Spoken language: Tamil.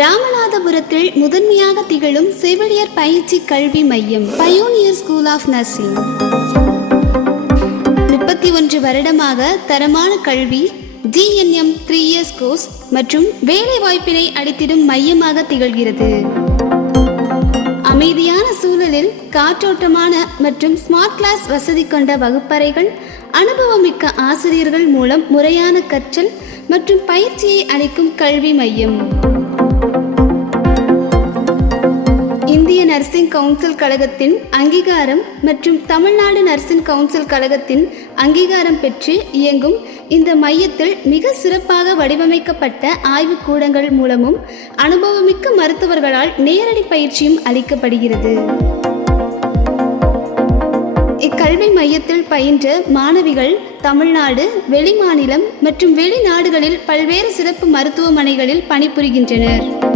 ராமநாதபுரத்தில் முதன்மையாக திகழும் செவிலியர் பயிற்சி கல்வி மையம் பயோனியர் ஸ்கூல் ஆஃப் நர்சிங். 31 வருடமாக தரமான கல்வி, GNM 3 years கோர்ஸ் மற்றும் வேலை வாய்ப்பினை அளித்திடும் மையமாக திகழ்கிறது. அமைதியான சூழலில் காற்றோட்டமான மற்றும் ஸ்மார்ட் கிளாஸ் வசதி கொண்ட வகுப்பறைகள், அனுபவமிக்க ஆசிரியர்கள் மூலம் முறையான கற்றல் மற்றும் பயிற்சியை அளிக்கும் கல்வி மையம். இந்திய நர்சிங் கவுன்சில் கழகத்தின் அங்கீகாரம் மற்றும் தமிழ்நாடு நர்சிங் கவுன்சில் கழகத்தின் அங்கீகாரம் பெற்று இயங்கும் இந்த மையத்தில் மிக சிறப்பாக வடிவமைக்கப்பட்ட ஆய்வுக் கூடங்கள் மூலமும் அனுபவமிக்க மருத்துவர்களால் நேரடி பயிற்சியும் அளிக்கப்படுகிறது. இக்கல்வி மையத்தில் பயின்ற மாணவிகள் தமிழ்நாடு, வெளிமாநிலம் மற்றும் வெளிநாடுகளில் பல்வேறு சிறப்பு மருத்துவமனைகளில் பணிபுரிகின்றனர்.